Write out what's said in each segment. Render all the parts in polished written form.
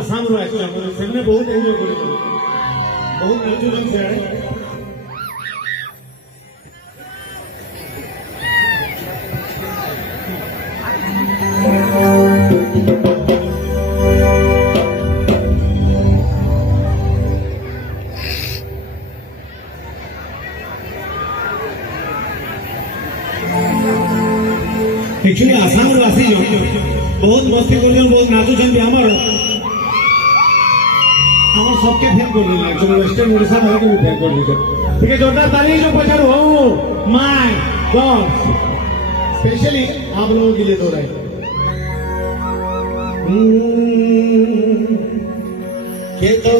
आसाम से बहुत एंजॉय कर बहुत नेचुरल से एक्चुअली आसाम आसी बहुत मस्ती कर बहुत नाचुंट आम सबके फेम कर दिला वेस्टर्न ओडिशा वाले भी फेम कर दिले ठीक है जोरदार ताली जो पछाड़ हो माय गॉड स्पेशली आप लोगों के लिए दो रहे के तो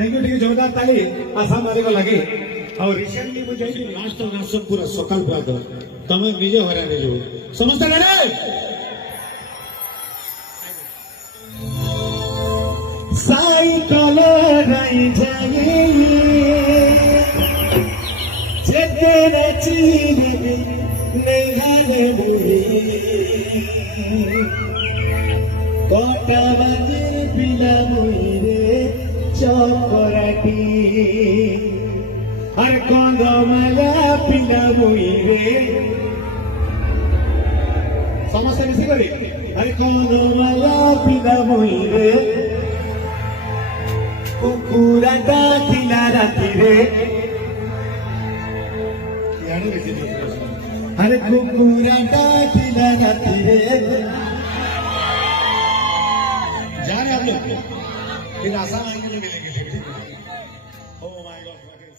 थैंक यू, ठीक है, जोरदार ताली आसाम वाले को लगे। और रिसेंटली मुझे लास्ट नाच पूरा सकाल पूरा दो तमें निजे हरा नहीं जो समझते लड़े साइकिल रही जाए जेते नचीरे नेहारे बुढ़ी कोटा बजे पिला मुइरे चौकराटी हर कंदमाला पिला मुइरे समस्या मिसी करी हर कंदमाला पिला मुइरे कुकुराटा खिला राती रे हर कुकुराटा खिला राती रे जा रहे आप लोग फिर आसाम आएंगे मिलेंगे। Oh my God.